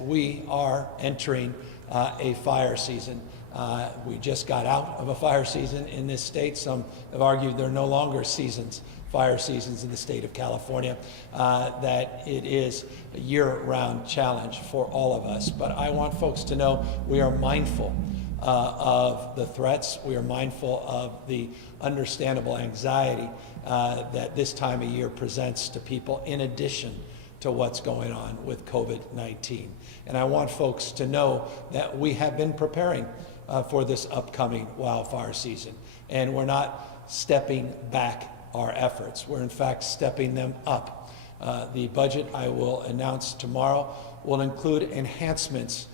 We are entering a fire season. We just got out of a fire season in this state. Some have argued there are no longer fire seasons in the state of California, that it is a year-round challenge for all of us. But I want folks to know we are mindful of the threats. We are mindful of the understandable anxiety that this time of year presents to people, in addition to what's going on with COVID-19. And I want folks to know that we have been preparing for this upcoming wildfire season, and we're not stepping back our efforts. We're in fact stepping them up. The budget I will announce tomorrow will include enhancements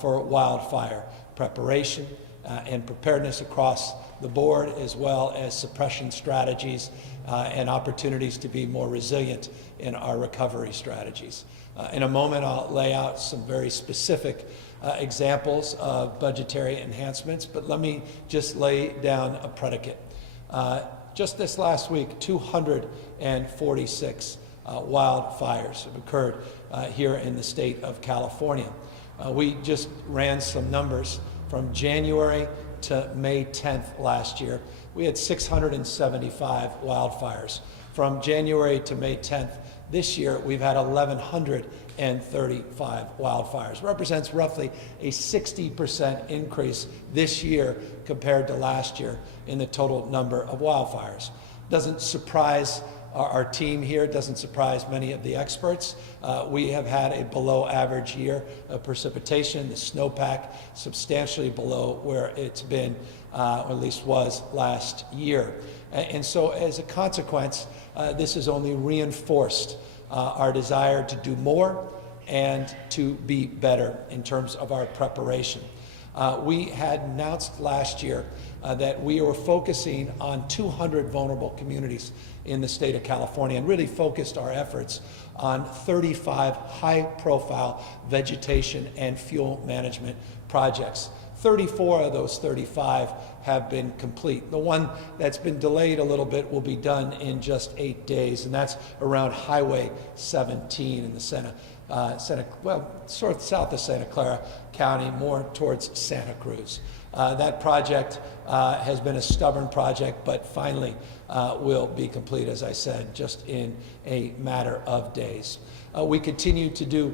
for wildfire preparation and preparedness across the board, as well as suppression strategies and opportunities to be more resilient in our recovery strategies. In a moment, I'll lay out some very specific examples of budgetary enhancements, but let me just lay down a predicate. Just this last week, 246 wildfires have occurred here in the state of California. We just ran some numbers from January to May 10th last year. We had 675 wildfires. From January to May 10th this year, we've had 1,135 wildfires. Represents roughly a 60% increase this year compared to last year in the total number of wildfires. Doesn't surprise our team here, doesn't surprise many of the experts. We have had a below average year of precipitation, the snowpack substantially below where it's been, or at least was last year. And so as a consequence, this has only reinforced our desire to do more and to be better in terms of our preparation. We had announced last year that we were focusing on 200 vulnerable communities in the state of California, and really focused our efforts on 35 high-profile vegetation and fuel management projects. 34 of those 35 have been complete. The one that's been delayed a little bit will be done in just 8 days, and that's around Highway 17 in the sort of south of Santa Clara County, more towards Santa Cruz. That project has been a stubborn project, but finally will be complete, as I said, just in a matter of days. We continue to do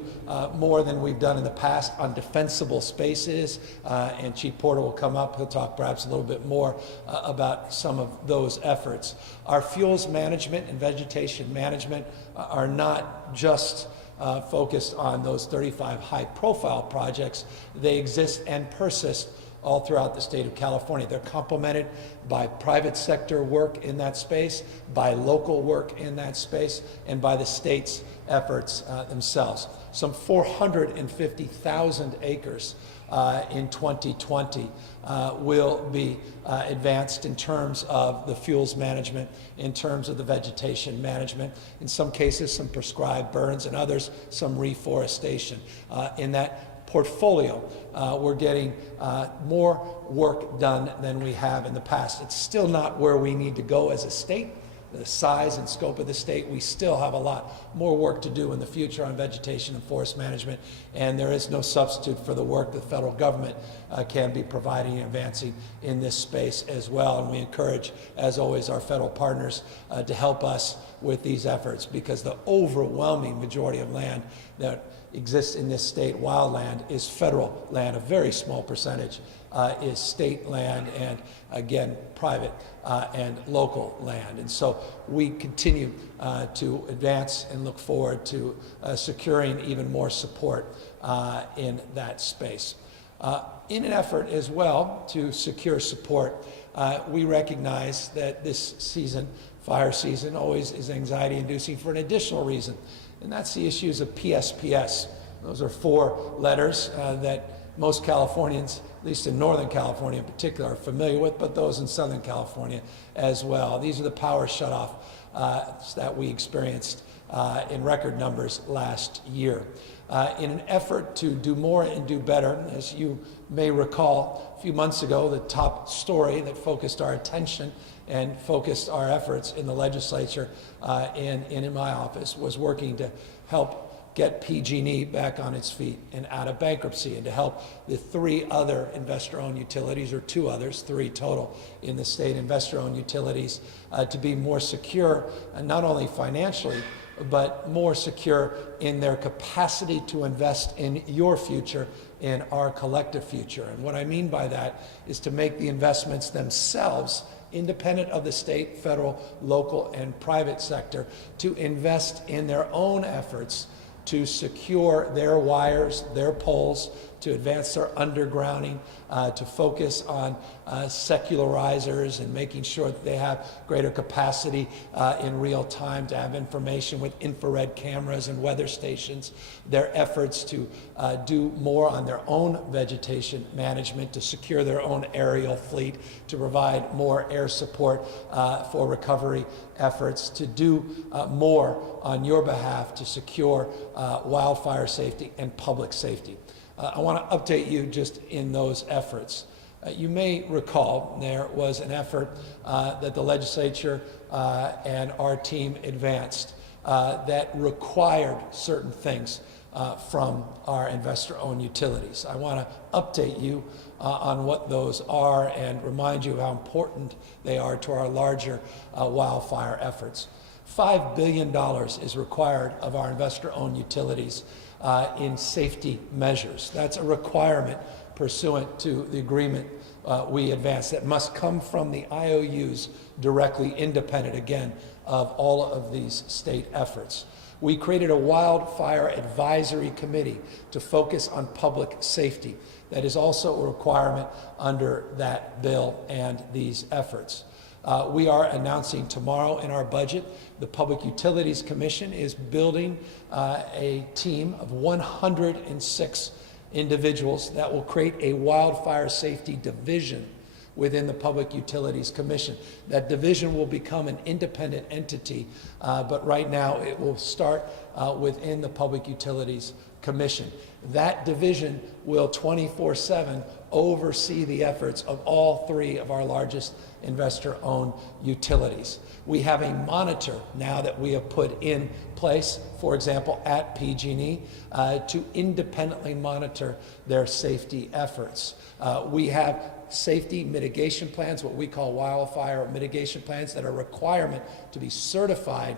more than we've done in the past on defensible spaces, and Chief Porter will come up. He'll talk perhaps a little bit more about some of those efforts. Our fuels management and vegetation management are not just focused on those 35 high-profile projects. They exist and persist all throughout the state of California. They're complemented by private sector work in that space, by local work in that space, and by the state's efforts themselves. Some 450,000 acres in 2020 will be advanced in terms of the fuels management, in terms of the vegetation management, in some cases some prescribed burns, and others some reforestation. In that portfolio, we're getting more work done than we have in the past. It's still not where we need to go as a state. The size and scope of the state, we still have a lot more work to do in the future on vegetation and forest management, and there is no substitute for the work the federal government can be providing and advancing in this space as well. And we encourage, as always, our federal partners to help us with these efforts, because the overwhelming majority of land that exists in this state, wildland, is federal land. A very small percentage is state land, and again, private and local land. And so we continue to advance and look forward to securing even more support in that space. In an effort as well to secure support, we recognize that this season, fire season, always is anxiety-inducing for an additional reason, and that's the issues of PSPS. Those are 4 letters that most Californians, at least in Northern California in particular, are familiar with, but those in Southern California as well. These are the power shutoff that we experienced in record numbers last year. In an effort to do more and do better, as you may recall, a few months ago, the top story that focused our attention and focused our efforts in the legislature and in my office was working to help get PG&E back on its feet and out of bankruptcy, and to help the 3 other investor-owned utilities, or 2 others, 3 total in the state investor-owned utilities, to be more secure, not only financially, but more secure in their capacity to invest in your future, in our collective future. And what I mean by that is to make the investments themselves, independent of the state, federal, local, and private sector, to invest in their own efforts to secure their wires, their poles, to advance their undergrounding, to focus on secularizers and making sure that they have greater capacity in real time to have information with infrared cameras and weather stations, their efforts to do more on their own vegetation management, to secure their own aerial fleet, to provide more air support for recovery efforts, to do more on your behalf to secure wildfire safety and public safety. I want to update you just in those efforts. You may recall there was an effort that the legislature and our team advanced that required certain things from our investor-owned utilities. I want to update you on what those are and remind you how important they are to our larger wildfire efforts. $5 billion is required of our investor-owned utilities in safety measures. That's a requirement pursuant to the agreement we advanced that must come from the IOUs directly, independent, again, of all of these state efforts. We created a wildfire advisory committee to focus on public safety. That is also a requirement under that bill and these efforts. We are announcing tomorrow in our budget, the Public Utilities Commission is building a team of 106 individuals that will create a wildfire safety division within the Public Utilities Commission. That division will become an independent entity, but right now it will start within the Public Utilities Commission. That division will 24/7 oversee the efforts of all 3 of our largest investor-owned utilities. We have a monitor now that we have put in place, for example, at PG&E, to independently monitor their safety efforts. We have safety mitigation plans, what we call wildfire mitigation plans, that are a requirement to be certified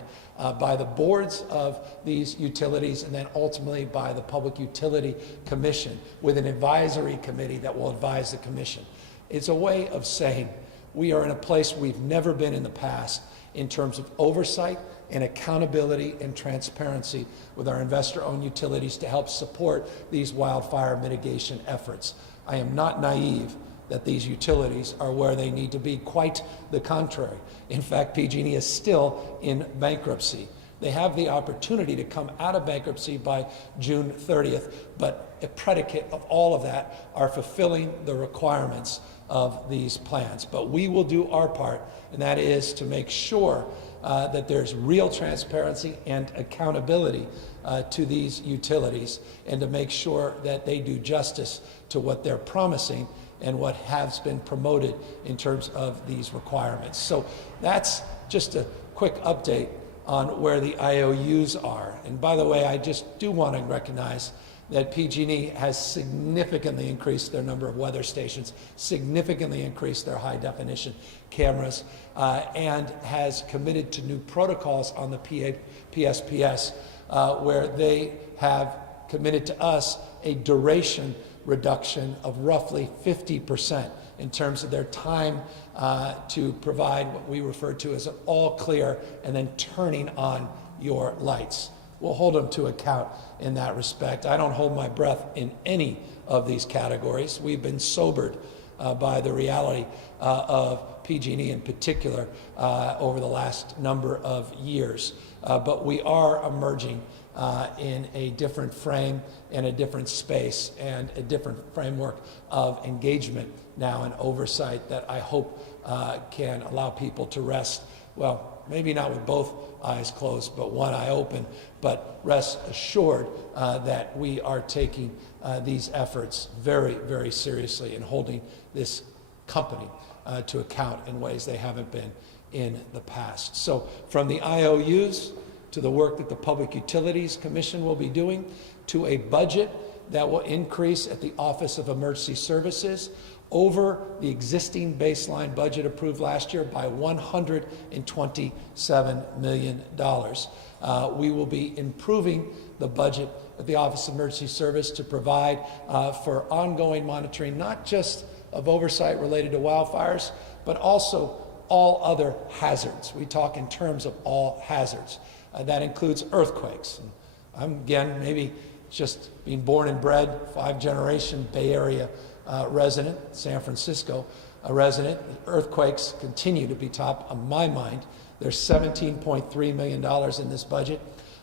by the boards of these utilities and then ultimately by the Public Utility Commission with an advisory committee that will advise the commission. It's a way of saying we are in a place we've never been in the past in terms of oversight and accountability and transparency with our investor-owned utilities to help support these wildfire mitigation efforts. I am not naive that these utilities are where they need to be. Quite the contrary. In fact, PG&E is still in bankruptcy. They have the opportunity to come out of bankruptcy by June 30th, but a predicate of all of that are fulfilling the requirements of these plans. But we will do our part, and that is to make sure that there's real transparency and accountability to these utilities, and to make sure that they do justice to what they're promising and what has been promoted in terms of these requirements. So that's just a quick update on where the IOUs are. And by the way, I just do want to recognize that PG&E has significantly increased their number of weather stations, significantly increased their high definition cameras, and has committed to new protocols on the PSPS, where they have committed to us a duration reduction of roughly 50% in terms of their time to provide what we refer to as an all clear and then turning on your lights. We'll hold them to account in that respect. I don't hold my breath in any of these categories. We've been sobered by the reality of PG&E in particular over the last number of years. But we are emerging in a different frame, in a different space, and a different framework of engagement now and oversight that I hope can allow people to rest, well, maybe not with both eyes closed, but one eye open, but rest assured that we are taking these efforts very, very seriously and holding this company to account in ways they haven't been in the past. So from the IOUs to the work that the Public Utilities Commission will be doing, to a budget that will increase at the Office of Emergency Services over the existing baseline budget approved last year by $127 million. We will be improving the budget of the Office of Emergency Service to provide for ongoing monitoring, not just of oversight related to wildfires, but also all other hazards. We talk in terms of all hazards. That includes earthquakes. And I'm, again, maybe just being born and bred, 5-generation Bay Area resident, San Francisco resident. Earthquakes continue to be top of my mind. There's $17.3 million in this budget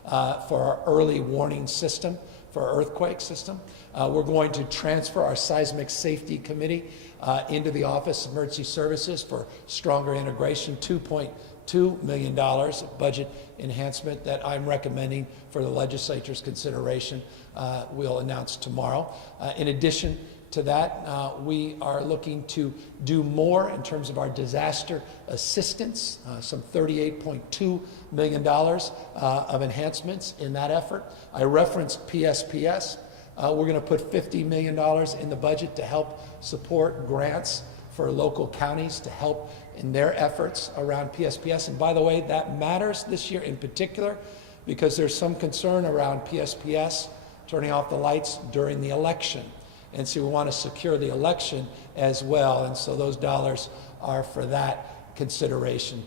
for our early warning system, for our earthquake system. We're going to transfer our Seismic Safety Committee into the Office of Emergency Services for stronger integration, $2.2 million of budget enhancement that I'm recommending for the legislature's consideration. We'll announce tomorrow. In addition to that, we are looking to do more in terms of our disaster assistance, some $38.2 million of enhancements in that effort. I referenced PSPS. We're going to put $50 million in the budget to help support grants for local counties to help in their efforts around PSPS. And by the way, that matters this year in particular because there's some concern around PSPS turning off the lights during the election. And so we want to secure the election as well. And so those dollars are for that consideration,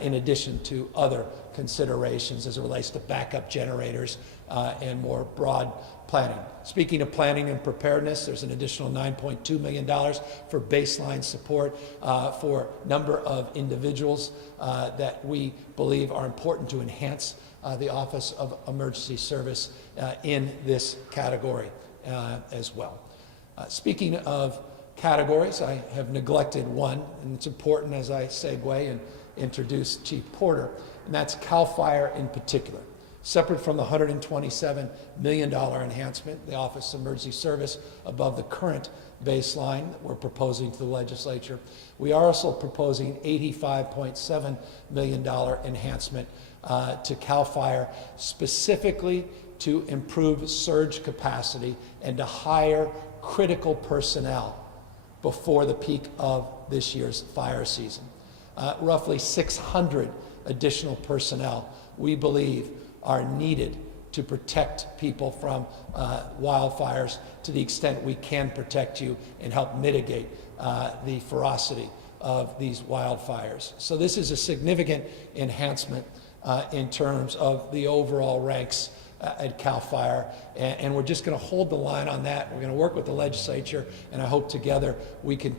in addition to other considerations as it relates to backup generators and more broad planning. Speaking of planning and preparedness, there's an additional $9.2 million for baseline support for a number of individuals that we believe are important to enhance the Office of Emergency Service in this category as well. Speaking of categories, I have neglected one, and it's important as I segue and introduce Chief Porter, and that's CAL FIRE in particular. Separate from the $127 million enhancement, the Office of Emergency Service above the current baseline that we're proposing to the legislature, we are also proposing $85.7 million enhancement to CAL FIRE, specifically to improve surge capacity and to hire critical personnel before the peak of this year's fire season. Roughly 600 additional personnel, we believe, are needed to protect people from wildfires to the extent we can protect you and help mitigate the ferocity of these wildfires. So this is a significant enhancement in terms of the overall ranks at CAL FIRE, and we're just going to hold the line on that. We're going to work with the legislature, and I hope together we can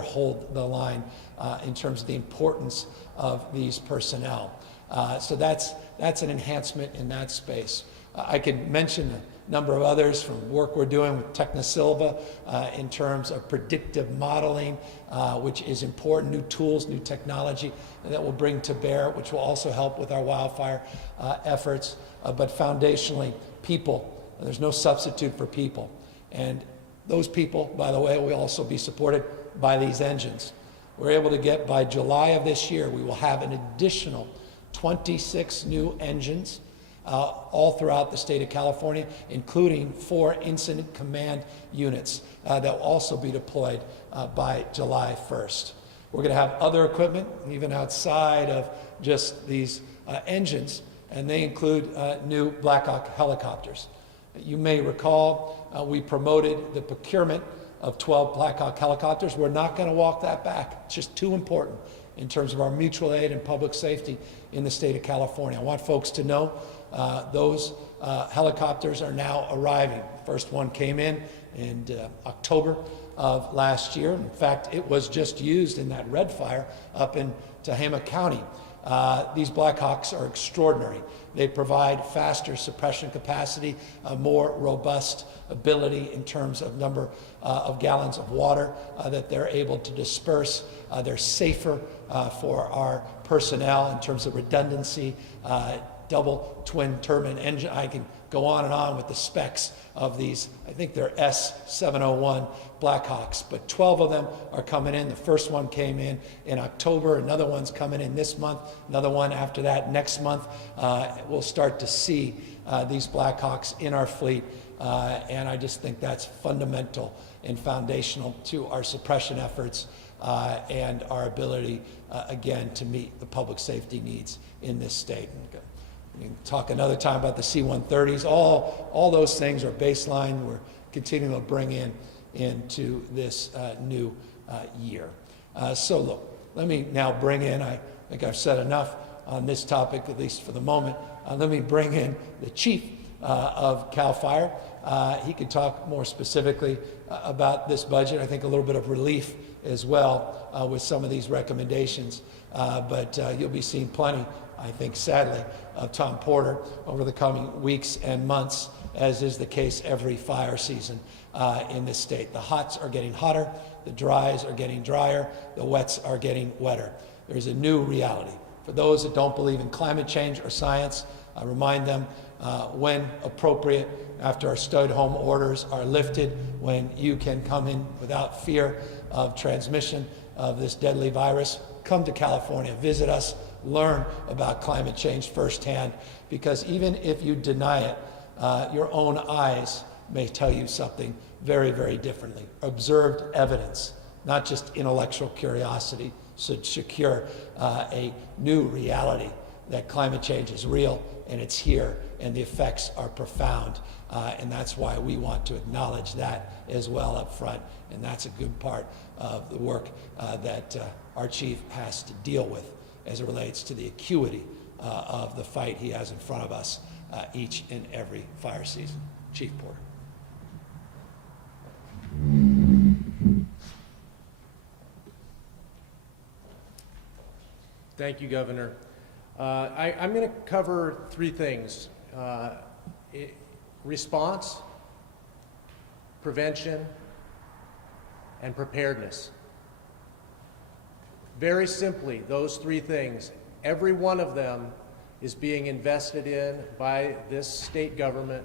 hold the line in terms of the importance of these personnel. So that's an enhancement in that space. I could mention a number of others from work we're doing with Technosilva in terms of predictive modeling, which is important, new tools, new technology that we'll bring to bear, which will also help with our wildfire efforts. But foundationally, people. There's no substitute for people. And those people, by the way, will also be supported by these engines. We're able to get, by July of this year, we will have an additional 26 new engines all throughout the state of California, including 4 incident command units that will also be deployed by July 1st. We're going to have other equipment, even outside of just these engines, and they include new Black Hawk helicopters. You may recall we promoted the procurement of 12 Black Hawk helicopters. We're not going to walk that back. It's just too important in terms of our mutual aid and public safety in the state of California. I want folks to know those helicopters are now arriving. The first one came in October of last year. In fact, it was just used in that red fire up in Tehama County. These Black Hawks are extraordinary. They provide faster suppression capacity, a more robust ability in terms of number of gallons of water that they're able to disperse. They're safer for our personnel in terms of redundancy, double twin turbine engine. I can go on and on with the specs of these. I think they're S701 Blackhawks, but 12 of them are coming in. The first one came in October. Another one's coming in this month. Another one after that next month. We'll start to see these Blackhawks in our fleet, and I just think that's fundamental and foundational to our suppression efforts and our ability, again, to meet the public safety needs in this state. We can talk another time about the C-130s. All those things are baseline. We're continuing to bring into this new year. So look, let me now bring in, I think I've said enough on this topic, at least for the moment. Let me bring in the chief of CAL FIRE. He can talk more specifically about this budget. I think a little bit of relief as well with some of these recommendations. But you'll be seeing plenty, I think, sadly, of Tom Porter over the coming weeks and months, as is the case every fire season in this state. The hots are getting hotter, the dries are getting drier, the wets are getting wetter. There's a new reality. For those that don't believe in climate change or science, I remind them when appropriate, after our stay-at-home orders are lifted, when you can come in without fear of transmission of this deadly virus, come to California, visit us, learn about climate change firsthand, because even if you deny it, your own eyes may tell you something very, very differently. Observed evidence, not just intellectual curiosity, should secure a new reality that climate change is real and it's here and the effects are profound. And that's why we want to acknowledge that as well up front. And that's a good part of the work that our chief has to deal with as it relates to the acuity of the fight he has in front of us each and every fire season. Chief Porter. Thank you, Governor. I'm going to cover three things. Response, prevention, and preparedness. Very simply, those three things, every one of them is being invested in by this state government.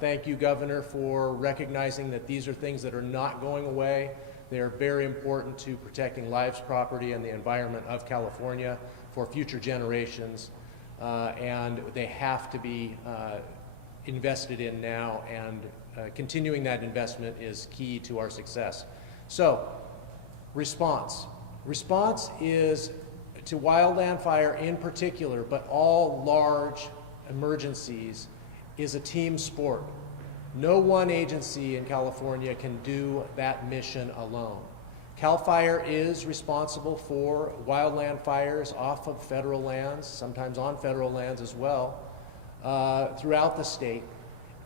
Thank you, Governor, for recognizing that these are things that are not going away. They are very important to protecting lives, property, and the environment of California for future generations, and they have to be invested in now, and continuing that investment is key to our success. So, response. Response is to wildland fire in particular, but all large emergencies, is a team sport. No one agency in California can do that mission alone. CAL FIRE is responsible for wildland fires off of federal lands, sometimes on federal lands as well, throughout the state.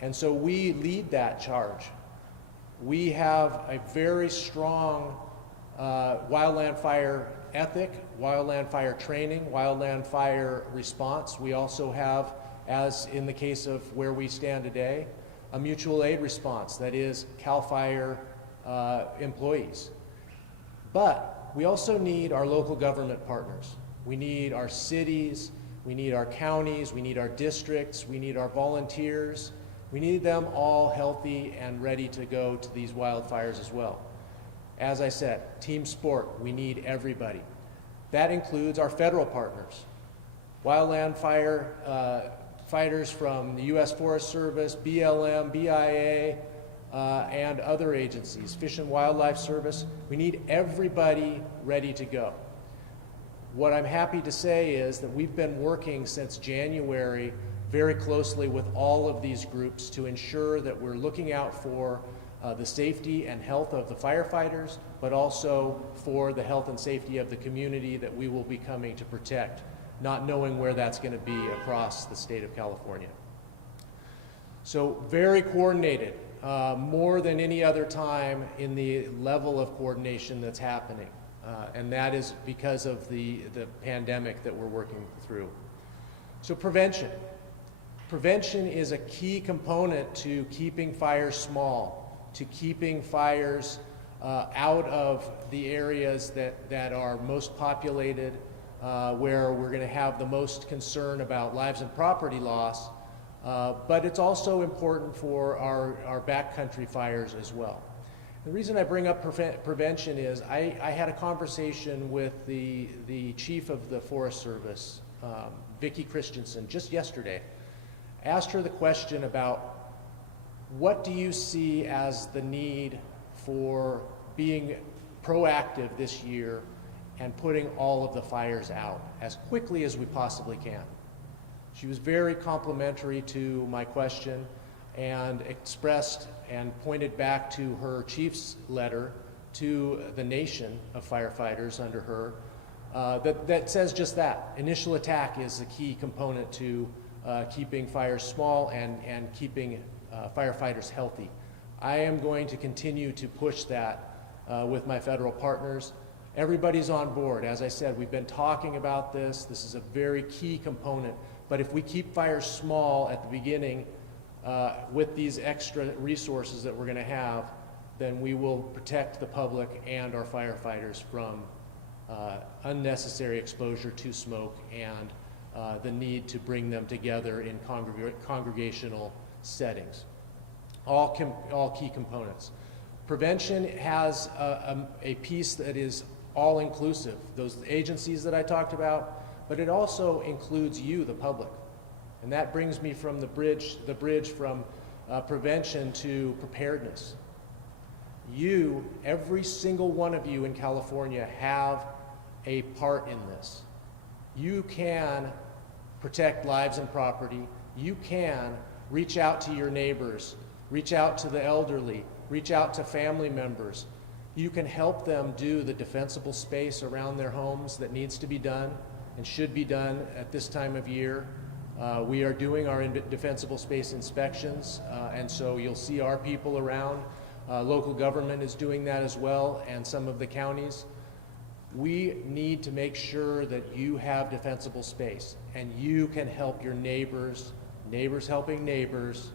And so we lead that charge. We have a very strong wildland fire ethic, wildland fire training, wildland fire response. We also have, as in the case of where we stand today, a mutual aid response, that is CAL FIRE employees. But we also need our local government partners. We need our cities, we need our counties, we need our districts, we need our volunteers. We need them all healthy and ready to go to these wildfires as well. As I said, team sport, we need everybody. That includes our federal partners. Wildland fire fighters from the U.S. Forest Service, BLM, BIA, and other agencies, Fish and Wildlife Service. We need everybody ready to go. What I'm happy to say is that we've been working since January very closely with all of these groups to ensure that we're looking out for the safety and health of the firefighters, but also for the health and safety of the community that we will be coming to protect, not knowing where that's going to be across the state of California. So very coordinated, more than any other time in the level of coordination that's happening. And that is because of the pandemic that we're working through. So prevention. Prevention is a key component to keeping fires small, to keeping fires out of the areas that are most populated, where we're going to have the most concern about lives and property loss, But it's also important for our backcountry fires as well. The reason I bring up prevention is I had a conversation with the chief of the Forest Service, Vicki Christensen, just yesterday. Asked her the question about what do you see as the need for being proactive this year and putting all of the fires out as quickly as we possibly can. She was very complimentary to my question and expressed and pointed back to her chief's letter to the nation of firefighters under her that says just that. Initial attack is the key component to keeping fires small and keeping firefighters healthy. I am going to continue to push that with my federal partners. Everybody's on board. As I said, we've been talking about this. This is a very key component. But if we keep fires small at the beginning with these extra resources that we're going to have, then we will protect the public and our firefighters from unnecessary exposure to smoke and the need to bring them together in congregational settings. All key components. Prevention has a piece that is all-inclusive, those agencies that I talked about, but it also includes you, the public. And that brings me from the bridge from prevention to preparedness. You, every single one of you in California, have a part in this. You can protect lives and property. You can reach out to your neighbors, reach out to the elderly, reach out to family members. You can help them do the defensible space around their homes that needs to be done and should be done at this time of year. We are doing our defensible space inspections, and so you'll see our people around. Local government is doing that as well, and some of the counties. We need to make sure that you have defensible space, and you can help your neighbors, neighbors helping neighbors,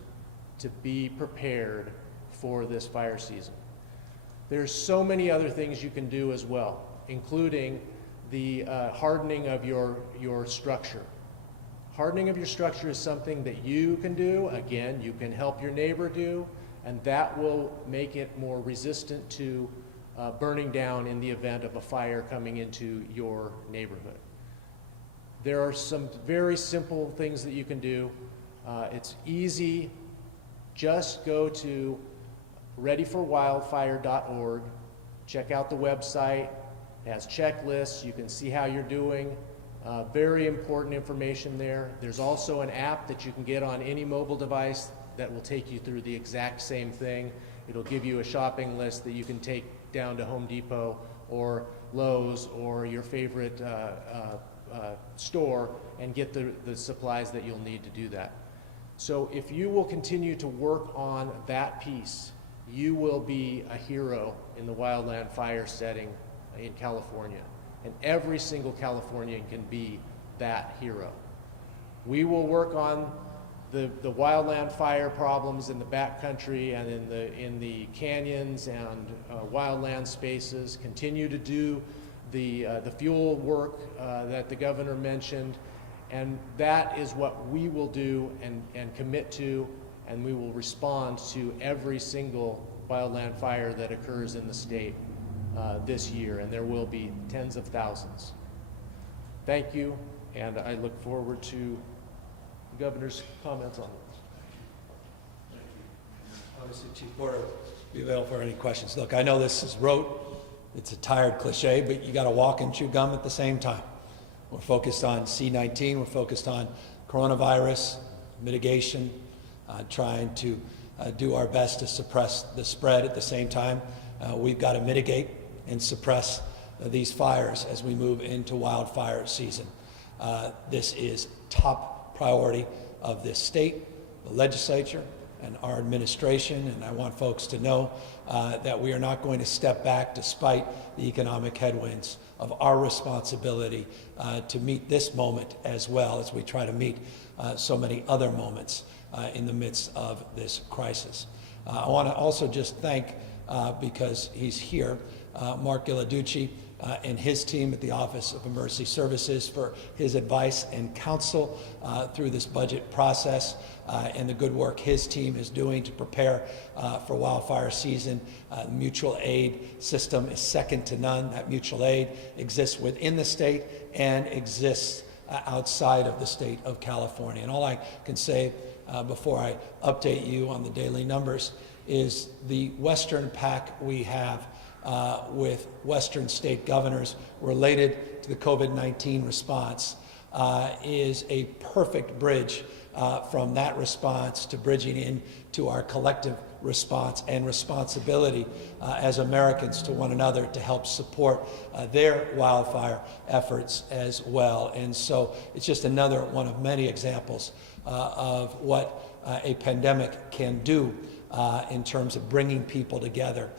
to be prepared for this fire season. There's so many other things you can do as well, including the hardening of your structure. Hardening of your structure is something that you can do. Again, you can help your neighbor do, and that will make it more resistant to burning down in the event of a fire coming into your neighborhood. There are some very simple things that you can do. It's easy. Just go to readyforwildfire.org, check out the website. It has checklists. You can see how you're doing. Very important information there. There's also an app that you can get on any mobile device that will take you through the exact same thing. It'll give you a shopping list that you can take down to Home Depot or Lowe's or your favorite store and get the supplies that you'll need to do that. So if you will continue to work on that piece, you will be a hero in the wildland fire setting in California. And every single Californian can be that hero. We will work on the wildland fire problems in the backcountry and in the canyons and wildland spaces, continue to do the fuel work that the governor mentioned, and that is what we will do and commit to, and we will respond to every single wildland fire that occurs in the state this year, and there will be tens of thousands. Thank you, and I look forward to the governor's comments on this. Obviously, Chief Porter will be available for any questions. Look, I know this is rote, it's a tired cliche, but you got to walk and chew gum at the same time. We're focused on C-19, we're focused on coronavirus mitigation, trying to do our best to suppress the spread at the same time. We've got to mitigate and suppress these fires as we move into wildfire season. This is top priority of this state, the legislature, and our administration, and I want folks to know that we are not going to step back despite the economic headwinds of our responsibility to meet this moment as well as we try to meet so many other moments in the midst of this crisis. I want to also just thank, because he's here, Mark Ghilarducci and his team at the Office of Emergency Services for his advice and counsel through this budget process, and the good work his team is doing to prepare for wildfire season. The mutual aid system is second to none. That mutual aid exists within the state and exists outside of the state of California. And all I can say before I update you on the daily numbers is the Western pact we have with Western state governors related to the COVID-19 response is a perfect bridge from that response to bridging into our collective response and responsibility as Americans to one another to help support their wildfire efforts as well. And so it's just another one of many examples of what a pandemic can do in terms of bringing people together,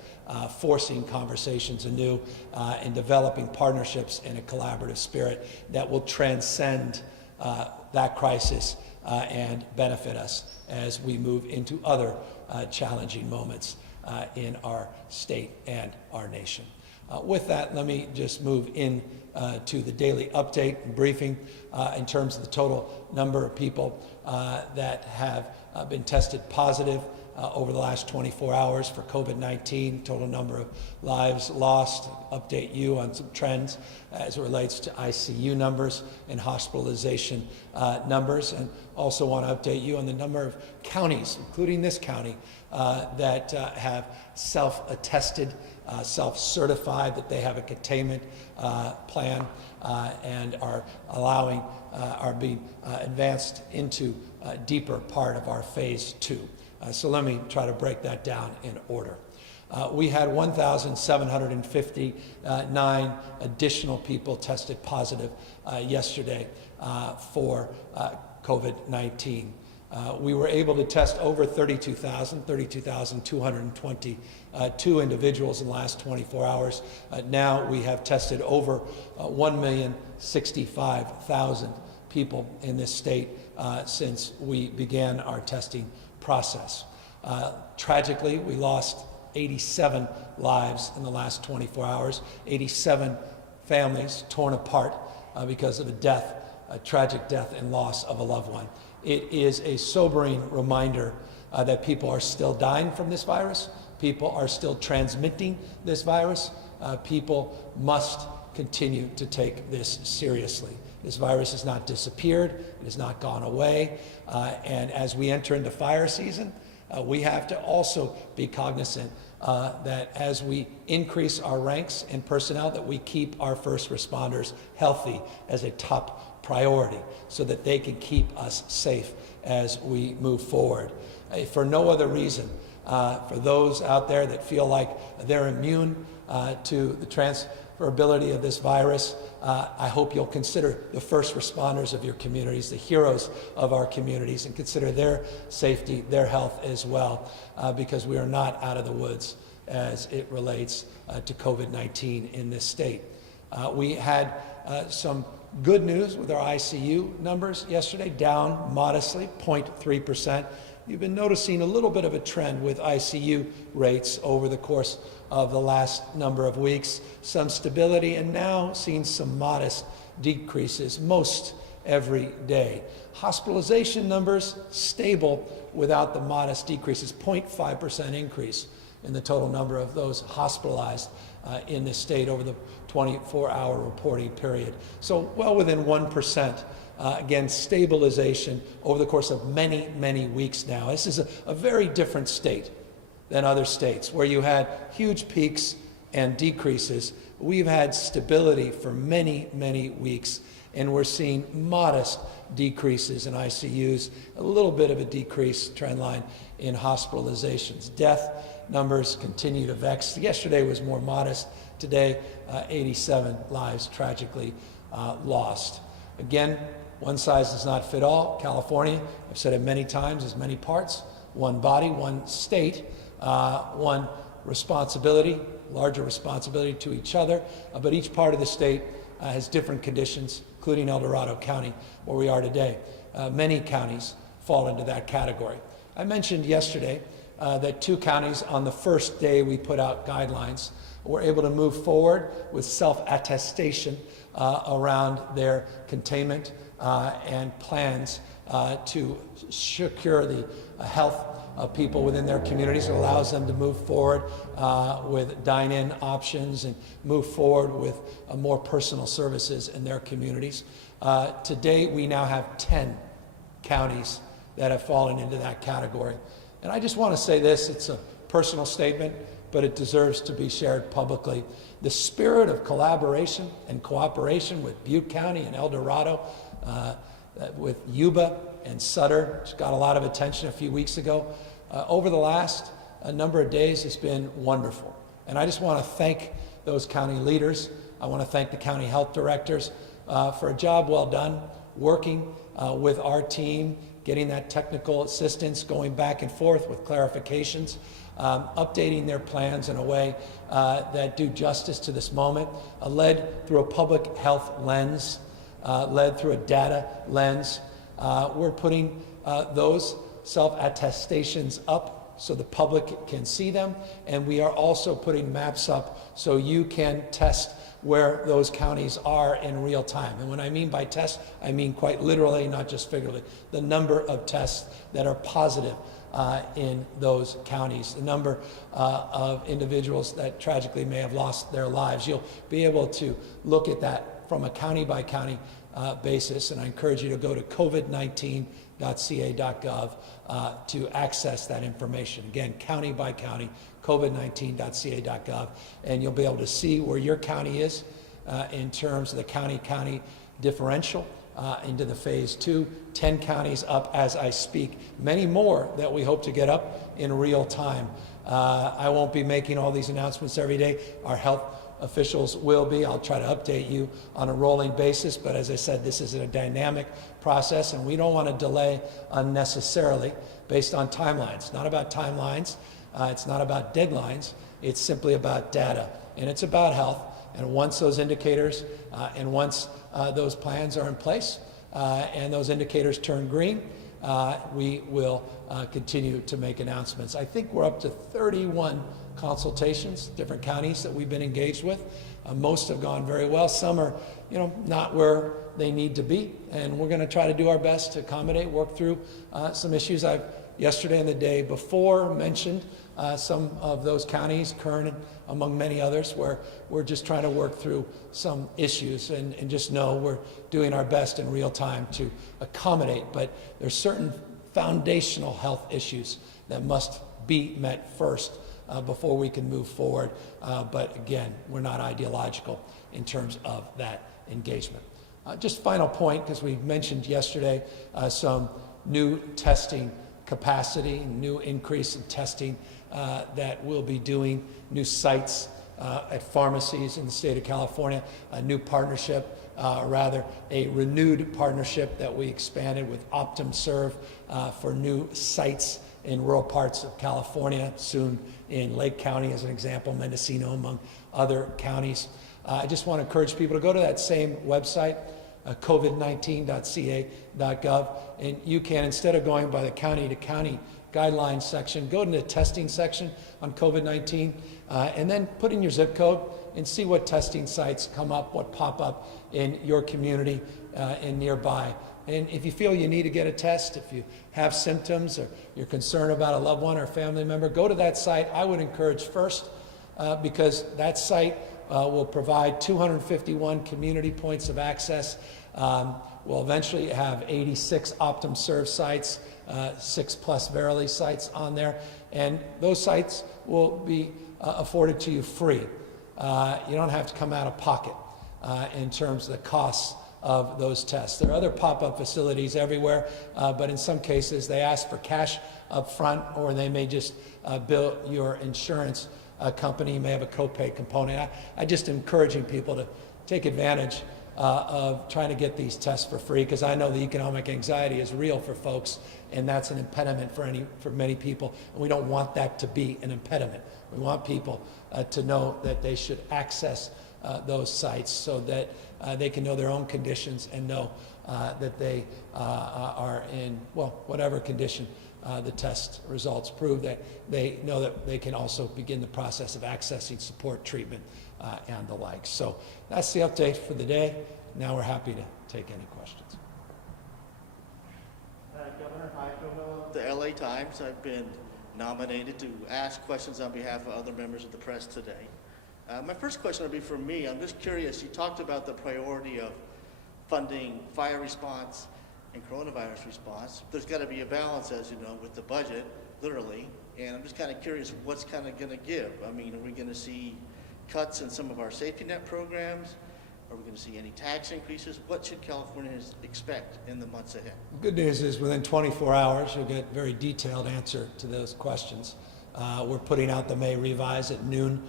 forcing conversations anew, and developing partnerships in a collaborative spirit that will transcend that crisis and benefit us as we move into other challenging moments in our state and our nation. With that, let me just move in to the daily update and briefing in terms of the total number of people that have been tested positive over the last 24 hours for COVID-19, total number of lives lost, update you on some trends as it relates to ICU numbers and hospitalization numbers, and also want to update you on the number of counties, including this county, that have self-attested, self-certified that they have a containment plan and are being advanced into a deeper part of our phase 2. So let me try to break that down in order. We had 1,759 additional people tested positive yesterday for COVID-19. We were able to test over 32,222 individuals in the last 24 hours. Now we have tested over 1,065,000 people in this state since we began our testing process. Tragically, we lost 87 lives in the last 24 hours, 87 families torn apart because of a tragic death and loss of a loved one. It is a sobering reminder that people are still dying from this virus. People are still transmitting this virus. People must continue to take this seriously. This virus has not disappeared. It has not gone away. And as we enter into fire season, we have to also be cognizant that as we increase our ranks and personnel, that we keep our first responders healthy as a top priority so that they can keep us safe as we move forward. For no other reason, for those out there that feel like they're immune to the transferability of this virus, I hope you'll consider the first responders of your communities, the heroes of our communities, and consider their safety, their health as well, because we are not out of the woods as it relates to COVID-19 in this state. We had some good news with our ICU numbers yesterday, down modestly, 0.3%. You've been noticing a little bit of a trend with ICU rates over the course of the last number of weeks, some stability, and now seeing some modest decreases most every day. Hospitalization numbers stable without the modest decreases, 0.5% increase in the total number of those hospitalized in this state over the 24-hour reporting period. So well within 1%. Again, stabilization over the course of many, many weeks now. This is a very different state than other states where you had huge peaks and decreases. We've had stability for many, many weeks, and we're seeing modest decreases in ICUs, a little bit of a decrease trend line in hospitalizations. Death numbers continue to vex. Yesterday was more modest. Today, 87 lives tragically lost. Again, one size does not fit all. California, I've said it many times, is many parts, one body, one state, one responsibility, larger responsibility to each other, but each part of the state has different conditions, including El Dorado County, where we are today. Many counties fall into that category. I mentioned yesterday that 2 counties, on the first day we put out guidelines, were able to move forward with self-attestation around their containment and plans to secure the health of people within their communities. It allows them to move forward with dine-in options and move forward with more personal services in their communities. Today, we now have 10 counties that have fallen into that category. And I just want to say this, it's a personal statement, but it deserves to be shared publicly. The spirit of collaboration and cooperation with Butte County and El Dorado, with Yuba and Sutter, which got a lot of attention a few weeks ago, over the last number of days has been wonderful. And I just want to thank those county leaders. I want to thank the county health directors for a job well done, working with our team, getting that technical assistance, going back and forth with clarifications, updating their plans in a way that do justice to this moment, led through a public health lens, led through a data lens. We're putting those self-attestations up so the public can see them, and we are also putting maps up so you can test where those counties are in real time. And when I mean by test, I mean quite literally, not just figuratively, the number of tests that are positive in those counties, the number of individuals that tragically may have lost their lives. You'll be able to look at that from a county by county basis, and I encourage you to go to covid19.ca.gov to access that information. Again, county by county, covid19.ca.gov, and you'll be able to see where your county is in terms of the county-county differential into the phase 2, 10 counties up as I speak, many more that we hope to get up in real time. I won't be making all these announcements every day. Our health officials will be. I'll try to update you on a rolling basis, but as I said, this is a dynamic process, and we don't want to delay unnecessarily based on timelines. It's not about timelines. It's not about deadlines. It's simply about data, and it's about health. And once those indicators and once those plans are in place and those indicators turn green, we will continue to make announcements. I think we're up to 31 consultations, different counties that we've been engaged with. Most have gone very well. Some are, not where they need to be, and we're going to try to do our best to accommodate, work through some issues. I've yesterday and the day before mentioned some of those counties, Kern among many others, where we're just trying to work through some issues and just know we're doing our best in real time to accommodate. But there's certain foundational health issues that must be met first before we can move forward. But again, we're not ideological in terms of that engagement. Just final point, because we mentioned yesterday some new testing capacity, new increase in testing that we'll be doing, new sites at pharmacies in the state of California, a new partnership, a renewed partnership that we expanded with OptumServe for new sites in rural parts of California, soon in Lake County as an example, Mendocino among other counties. I just want to encourage people to go to that same website, covid19.ca.gov, and you can, instead of going by the county-to-county guidelines section, go to the testing section on COVID-19, and then put in your zip code and see what testing sites come up, what pop up in your community and nearby. And if you feel you need to get a test, if you have symptoms or you're concerned about a loved one or family member, go to that site. I would encourage first, because that site will provide 251 community points of access. We'll eventually have 86 OptumServe sites, 6+ Verily sites on there, and those sites will be afforded to you free. You don't have to come out of pocket in terms of the costs of those tests. There are other pop-up facilities everywhere, but in some cases they ask for cash up front, or they may just bill your insurance company. You may have a copay component. I just encouraging people to take advantage of trying to get these tests for free, because I know the economic anxiety is real for folks, and that's an impediment for many people, and we don't want that to be an impediment. We want people to know that they should access those sites so that they can know their own conditions and know that they are in, well, whatever condition the test results prove that they know that they can also begin the process of accessing support, treatment, and the like. So that's the update for the day. Now we're happy to take any questions. Governor, hi, Phil Miller of the LA Times. I've been nominated to ask questions on behalf of other members of the press today. My first question will be for me. I'm just curious, you talked about the priority of funding fire response and coronavirus response. There's got to be a balance, as you know, with the budget, literally, and I'm just kind of curious what's kind of going to give. I mean, are we going to see cuts in some of our safety net programs? Are we going to see any tax increases? What should Californians expect in the months ahead? Good news is within 24 hours, you'll get a very detailed answer to those questions. We're putting out the May revise at noon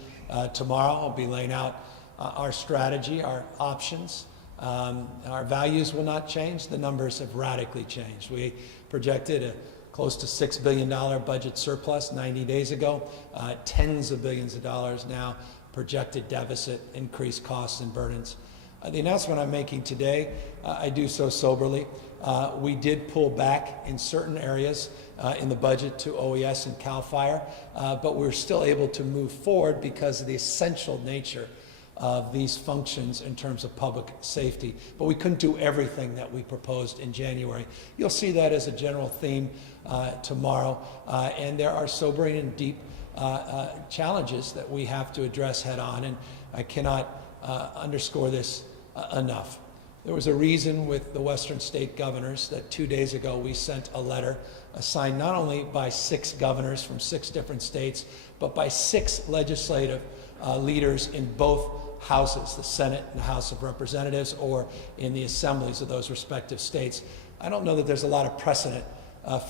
tomorrow. I'll be laying out our strategy, our options. Our values will not change. The numbers have radically changed. We projected a close to $6 billion budget surplus 90 days ago, tens of billions of dollars now, projected deficit, increased costs and burdens. The announcement I'm making today, I do so soberly. We did pull back in certain areas in the budget to OES and CAL FIRE, but we're still able to move forward because of the essential nature of these functions in terms of public safety. But we couldn't do everything that we proposed in January. You'll see that as a general theme tomorrow, and there are sobering and deep challenges that we have to address head on, and I cannot underscore this enough. There was a reason with the Western state governors that 2 days ago we sent a letter signed not only by 6 governors from 6 different states, but by 6 legislative leaders in both houses, the Senate and the House of Representatives, or in the assemblies of those respective states. I don't know that there's a lot of precedent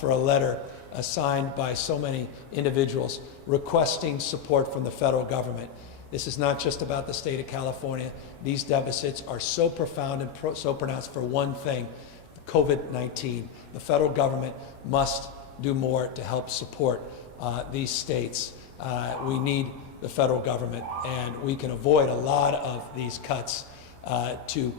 for a letter signed by so many individuals requesting support from the federal government. This is not just about the state of California. These deficits are so profound and so pronounced for one thing, COVID-19. The federal government must do more to help support these states. We need the federal government, and we can avoid a lot of these cuts to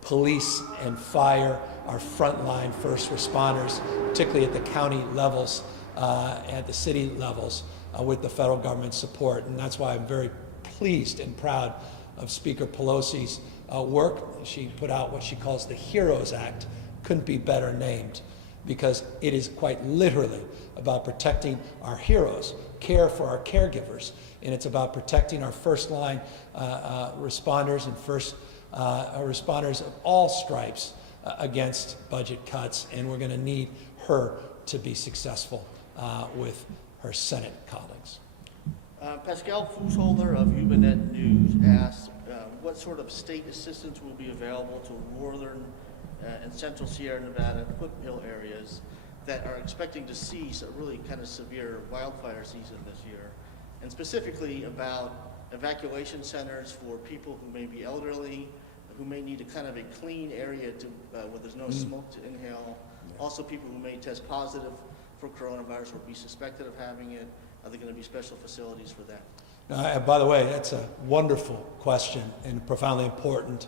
police and fire, our frontline first responders, particularly at the county levels, at the city levels, with the federal government support. And that's why I'm very pleased and proud of Speaker Pelosi's work. She put out what she calls the HEROES Act. Couldn't be better named, because it is quite literally about protecting our heroes, care for our caregivers, and it's about protecting our first line responders and first responders of all stripes against budget cuts, and we're going to need her to be successful with her Senate colleagues. Pascal Fußholder of Humanet News asked what sort of state assistance will be available to northern and central Sierra Nevada foothill areas that are expecting to see a really kind of severe wildfire season this year, and specifically about evacuation centers for people who may be elderly, who may need a kind of a clean area to where there's no smoke to inhale. Also, people who may test positive for coronavirus or be suspected of having it. Are there going to be special facilities for that? By the way, that's a wonderful question and a profoundly important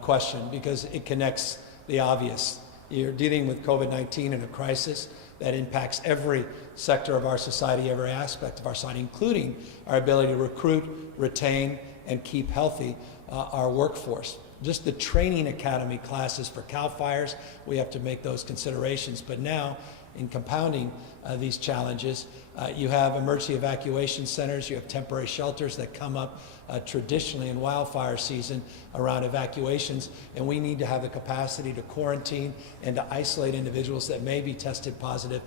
question, because it connects the obvious. You're dealing with COVID-19 and a crisis that impacts every sector of our society, every aspect of our society, including our ability to recruit, retain, and keep healthy our workforce. Just the training academy classes for CAL FIRES, we have to make those considerations. But now, in compounding these challenges, you have emergency evacuation centers, you have temporary shelters that come up traditionally in wildfire season around evacuations, and we need to have the capacity to quarantine and to isolate individuals that may be tested positive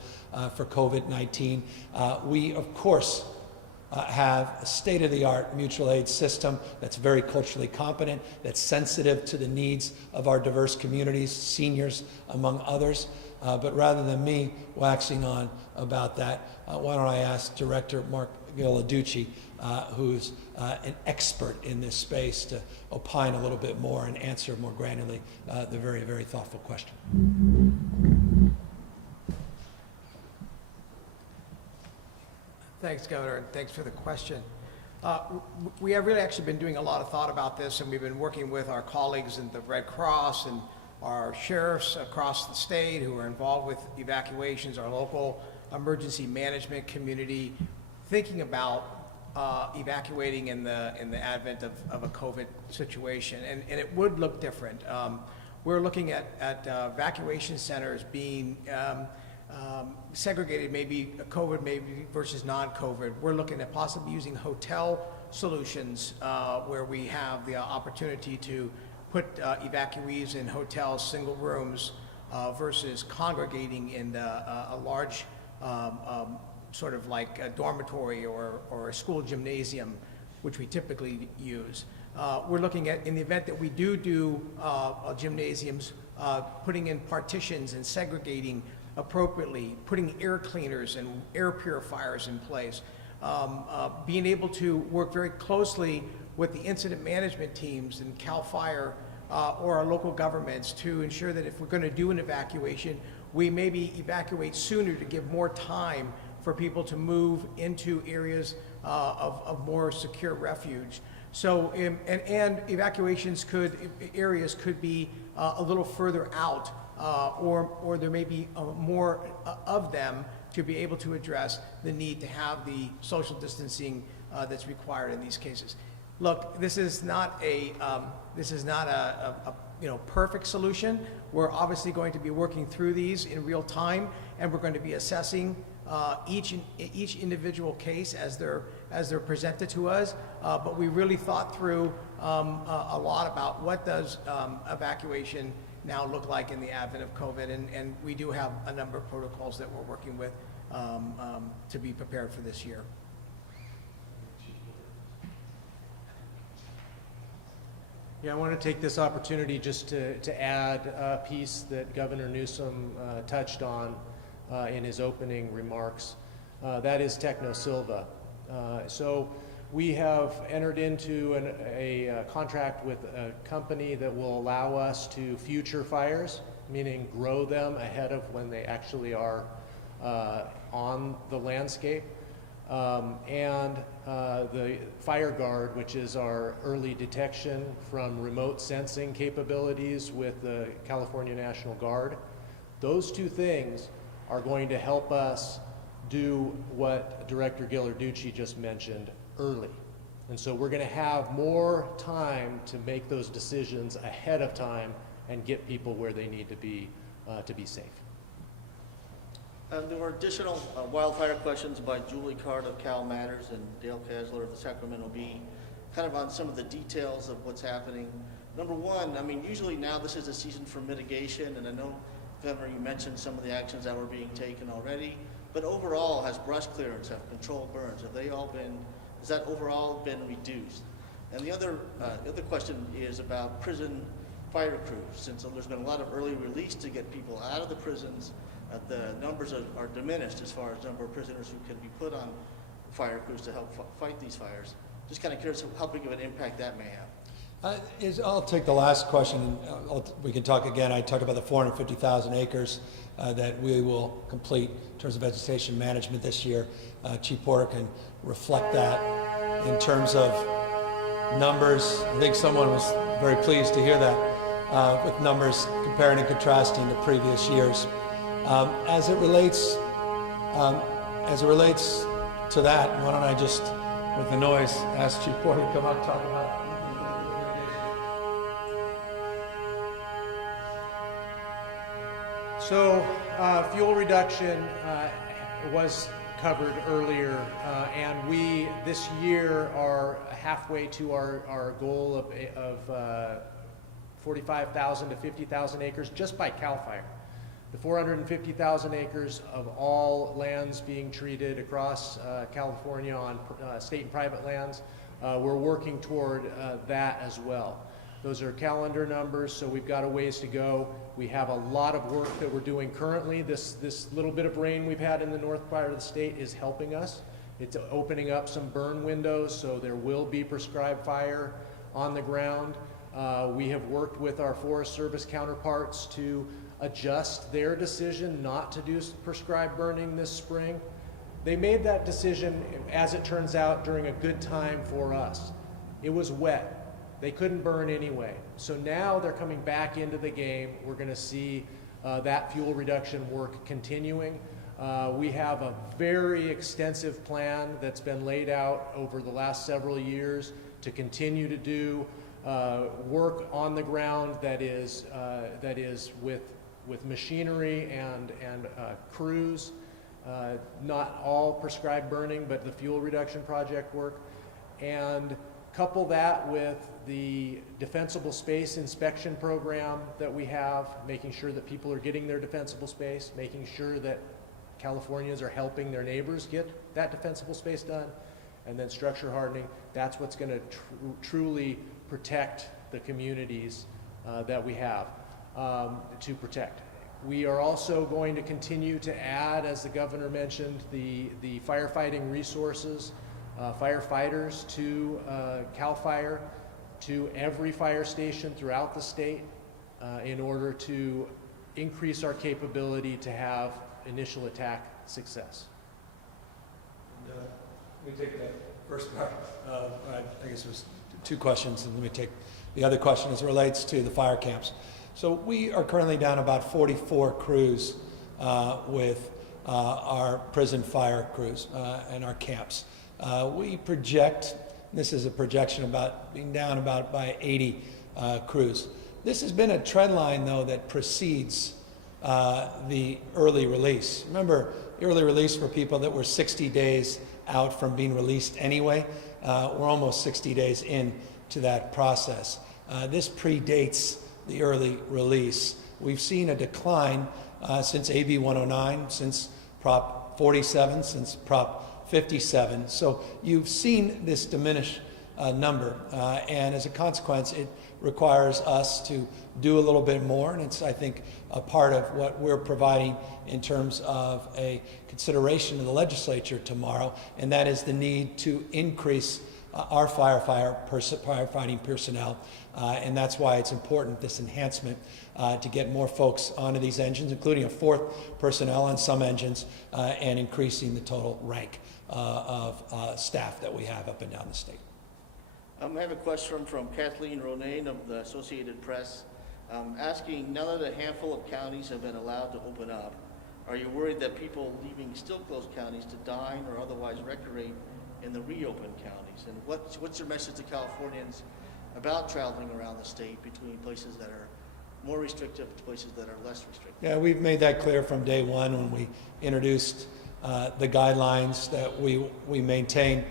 for COVID-19. We, of course, have a state-of-the-art mutual aid system that's very culturally competent, that's sensitive to the needs of our diverse communities, seniors among others. But rather than me waxing on about that, why don't I ask Director Mark Villaducci, who's an expert in this space, to opine a little bit more and answer more granularly the very, very thoughtful question. Thanks, Governor, and thanks for the question. We have really actually been doing a lot of thought about this, and we've been working with our colleagues in the Red Cross and our sheriffs across the state who are involved with evacuations, our local emergency management community thinking about evacuating in the advent of a COVID situation, and it would look different. We're looking at evacuation centers being segregated, maybe COVID maybe versus non-COVID. We're looking at possibly using hotel solutions where we have the opportunity to put evacuees in hotels, single rooms, versus congregating in a large sort of like a dormitory or a school gymnasium, which we typically use. We're looking at, in the event that we do gymnasiums, putting in partitions and segregating appropriately, putting air cleaners and air purifiers in place, being able to work very closely with the incident management teams and CAL FIRE or our local governments to ensure that if we're going to do an evacuation, we maybe evacuate sooner to give more time for people to move into areas of more secure refuge. So, and evacuations areas could be a little further out, or there may be more of them to be able to address the need to have the social distancing that's required in these cases. Look, this is not a perfect solution. We're obviously going to be working through these in real time, and we're going to be assessing each individual case as they're presented to us. But we really thought through a lot about what does evacuation now look like in the advent of COVID, and we do have a number of protocols that we're working with to be prepared for this year. Yeah, I want to take this opportunity just to add a piece that Governor Newsom touched on in his opening remarks. That is Techno Silva. So we have entered into a contract with a company that will allow us to future fires, meaning grow them ahead of when they actually are on the landscape. And the Fire Guard, which is our early detection from remote sensing capabilities with the California National Guard. Those two things are going to help us do what Director Ghilarducci just mentioned early. And so we're going to have more time to make those decisions ahead of time and get people where they need to be safe. There were additional wildfire questions by Julie Card of Cal Matters and Dale Kasler of the Sacramento Bee, kind of on some of the details of what's happening. Number one, I mean, usually now this is a season for mitigation, and I know, Governor, you mentioned some of the actions that were being taken already, but overall, has brush clearance, have controlled burns, has that overall been reduced? And the other question is about prison fire crews. Since there's been a lot of early release to get people out of the prisons, the numbers are diminished as far as number of prisoners who can be put on fire crews to help fight these fires. Just kind of curious how big of an impact that may have. I'll take the last question. We can talk again. I talked about the 450,000 acres that we will complete in terms of vegetation management this year. Chief Porter can reflect that in terms of numbers. I think someone was very pleased to hear that with numbers comparing and contrasting to previous years. As it relates to that, why don't I just, with the noise, ask Chief Porter to come up and talk about it. So fuel reduction was covered earlier, and we this year are halfway to our goal of 45,000 to 50,000 acres just by CAL FIRE. The 450,000 acres of all lands being treated across California on state and private lands, we're working toward that as well. Those are calendar numbers, so we've got a ways to go. We have a lot of work that we're doing currently. This little bit of rain we've had in the north part of the state is helping us. It's opening up some burn windows, so there will be prescribed fire on the ground. We have worked with our Forest Service counterparts to adjust their decision not to do prescribed burning this spring. They made that decision, as it turns out, during a good time for us. It was wet. They couldn't burn anyway. So now they're coming back into the game. We're going to see that fuel reduction work continuing. We have a very extensive plan that's been laid out over the last several years to continue to do work on the ground that is with machinery and crews, not all prescribed burning, but the fuel reduction project work, and couple that with the defensible space inspection program that we have, making sure that people are getting their defensible space, making sure that Californians are helping their neighbors get that defensible space done, and then structure hardening. That's what's going to truly protect the communities that we have to protect. We are also going to continue to add, as the governor mentioned, the firefighting resources, firefighters to CAL FIRE, to every fire station throughout the state in order to increase our capability to have initial attack success. And, let me take the first part. I guess it was two questions, and let me take the other question as it relates to the fire camps. So we are currently down about 44 crews with our prison fire crews and our camps. We project, this is a projection about being down about by 80 crews. This has been a trend line, though, that precedes the early release. Remember, early release for people that were 60 days out from being released anyway. We're almost 60 days into that process. This predates the early release. We've seen a decline since AB 109, since Prop 47, since Prop 57. So you've seen this diminish number, and as a consequence, it requires us to do a little bit more, and it's, I think, a part of what we're providing in terms of a consideration in the legislature tomorrow, and that is the need to increase our firefighting personnel, and that's why it's important, this enhancement, to get more folks onto these engines, including a fourth personnel on some engines, and increasing the total rank of staff that we have up and down the state. I have a question from Kathleen Ronayne of the Associated Press, asking, now that a handful of counties have been allowed to open up, are you worried that people leaving still closed counties to dine or otherwise recreate in the reopened counties? And what's your message to Californians about traveling around the state between places that are more restrictive to places that are less restrictive? Yeah, we've made that clear from day one when we introduced the guidelines that we maintain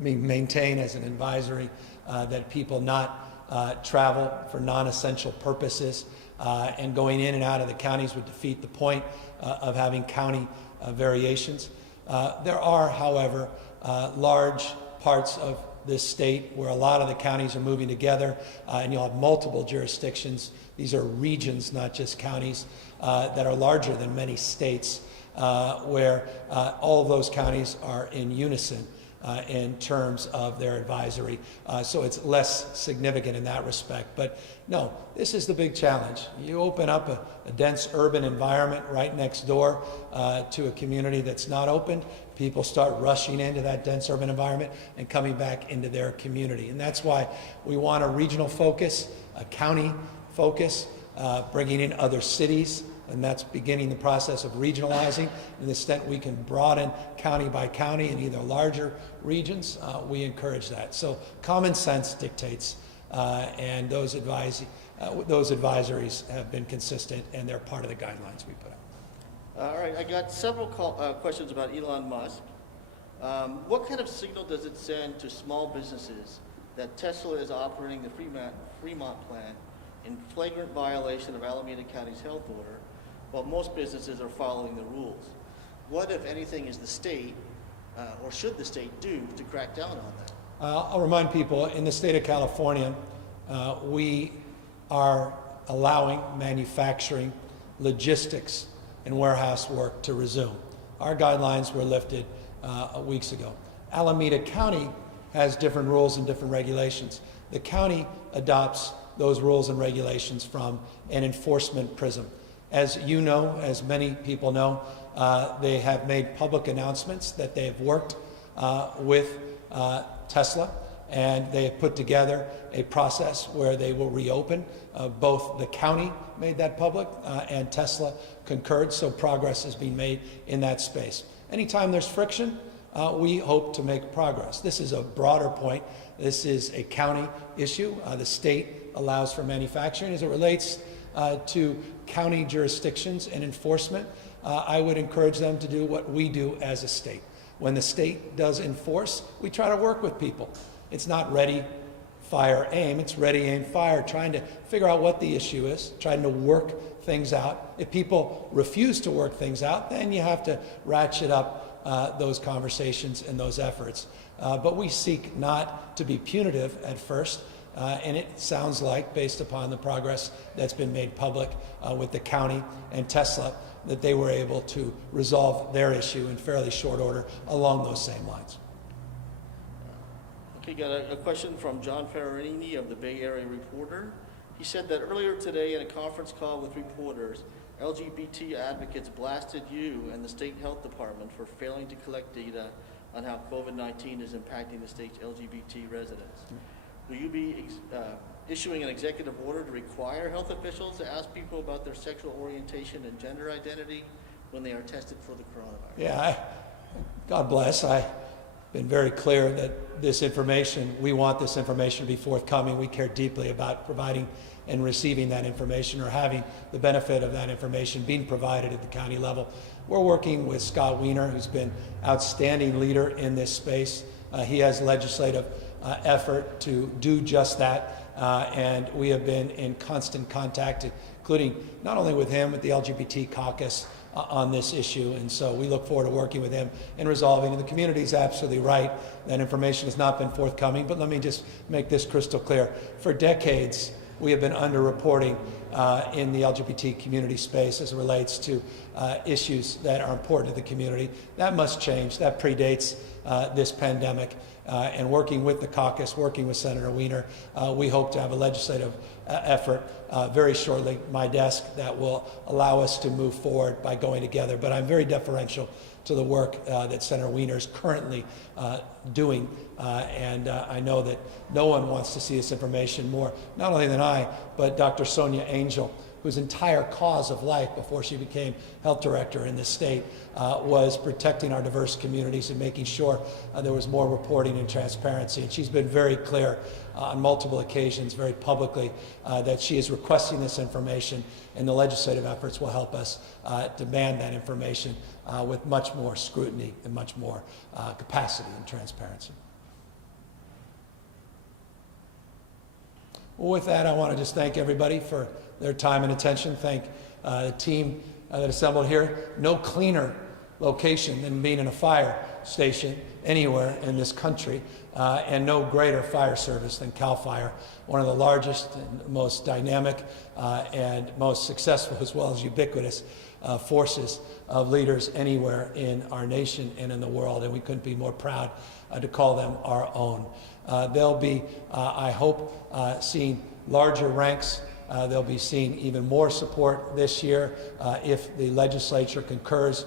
maintain as an advisory that people not travel for non-essential purposes, and going in and out of the counties would defeat the point of having county variations. There are, however, large parts of this state where a lot of the counties are moving together, and you'll have multiple jurisdictions. These are regions, not just counties, that are larger than many states, where all of those counties are in unison in terms of their advisory. So it's less significant in that respect. But no, this is the big challenge. You open up a dense urban environment right next door to a community that's not opened, people start rushing into that dense urban environment and coming back into their community. And that's why we want a regional focus, a county focus, bringing in other cities, and that's beginning the process of regionalizing. To the extent we can broaden county by county in either larger regions, we encourage that. So common sense dictates, and those advisories have been consistent, and they're part of the guidelines we put out. All right, I got several questions about Elon Musk. What kind of signal does it send to small businesses that Tesla is operating the Fremont plant in flagrant violation of Alameda County's health order, while most businesses are following the rules? What, if anything, is the state, or should the state do to crack down on that? I'll remind people, in the state of California, we are allowing manufacturing, logistics, and warehouse work to resume. Our guidelines were lifted weeks ago. Alameda County has different rules and different regulations. The county adopts those rules and regulations from an enforcement prism. As you know, as many people know, they have made public announcements that they have worked with Tesla and they have put together a process where they will reopen. Both the county made that public and Tesla concurred, so progress is being made in that space. Anytime there's friction, we hope to make progress. This is a broader point. This is a county issue. The state allows for manufacturing. As it relates to county jurisdictions and enforcement, I would encourage them to do what we do as a state. When the state does enforce, we try to work with people. It's not ready, fire, aim. It's ready, aim, fire, trying to figure out what the issue is, trying to work things out. If people refuse to work things out, then you have to ratchet up those conversations and those efforts. But we seek not to be punitive at first, and it sounds like, based upon the progress that's been made public with the county and Tesla, that they were able to resolve their issue in fairly short order along those same lines. Okay, got a question from John Ferrarini of the Bay Area Reporter. He said that earlier today in a conference call with reporters, LGBT advocates blasted you and the state health department for failing to collect data on how COVID-19 is impacting the state's LGBT residents. Will you be issuing an executive order to require health officials to ask people about their sexual orientation and gender identity when they are tested for the coronavirus? Yeah, God bless. I've been very clear that this information, we want this information to be forthcoming. We care deeply about providing and receiving that information, or having the benefit of that information being provided at the county level. We're working with Scott Wiener, who's been outstanding leader in this space. He has legislative effort to do just that, and we have been in constant contact, including not only with him, but the LGBT caucus on this issue, and so we look forward to working with him and resolving. And the community is absolutely right. That information has not been forthcoming, but let me just make this crystal clear. For decades, we have been underreporting in the LGBT community space as it relates to issues that are important to the community. That must change. That predates this pandemic. And working with the caucus, working with Senator Wiener, we hope to have a legislative effort very shortly, my desk, that will allow us to move forward by going together. But I'm very deferential to the work that Senator Wiener is currently doing. And I know that no one wants to see this information more, not only than I, but Dr. Sonia Angel, whose entire cause of life before she became health director in this state was protecting our diverse communities and making sure there was more reporting and transparency. And she's been very clear on multiple occasions, very publicly, that she is requesting this information, and the legislative efforts will help us demand that information with much more scrutiny and much more capacity and transparency. Well, with that, I want to just thank everybody for their time and attention. Thank the team that assembled here. No cleaner location than being in a fire station anywhere in this country, and no greater fire service than CAL FIRE, one of the largest and most dynamic and most successful, as well as ubiquitous forces of leaders anywhere in our nation and in the world, and we couldn't be more proud to call them our own. They'll be, I hope, seeing larger ranks. They'll be seeing even more support this year if the legislature concurs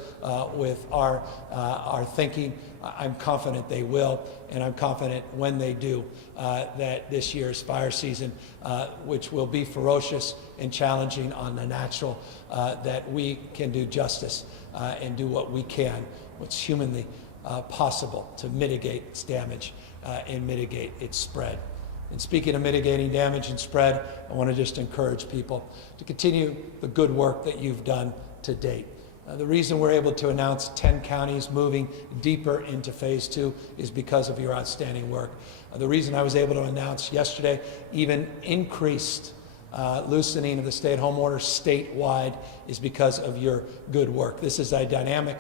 with our thinking. I'm confident they will, and I'm confident when they do that this year's fire season, which will be ferocious and challenging on the natural, that we can do justice and do what we can, what's humanly possible to mitigate its damage and mitigate its spread. And speaking of mitigating damage and spread, I want to just encourage people to continue the good work that you've done to date. The reason we're able to announce 10 counties moving deeper into phase 2 is because of your outstanding work. The reason I was able to announce yesterday even increased loosening of the stay-at-home order statewide is because of your good work. This is a dynamic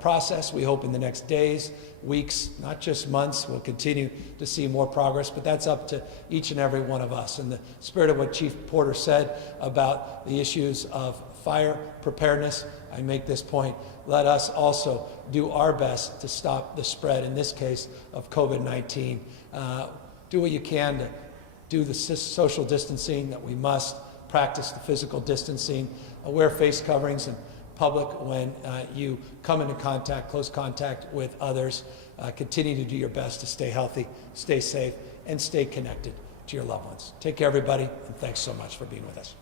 process. We hope in the next days, weeks, not just months, we'll continue to see more progress, but that's up to each and every one of us. In the spirit of what Chief Porter said about the issues of fire preparedness, I make this point: let us also do our best to stop the spread, in this case, of COVID-19. Do what you can to do the social distancing that we must, practice the physical distancing, wear face coverings in public when you come into contact, close contact with others. Continue to do your best to stay healthy, stay safe, and stay connected to your loved ones. Take care, everybody, and thanks so much for being with us.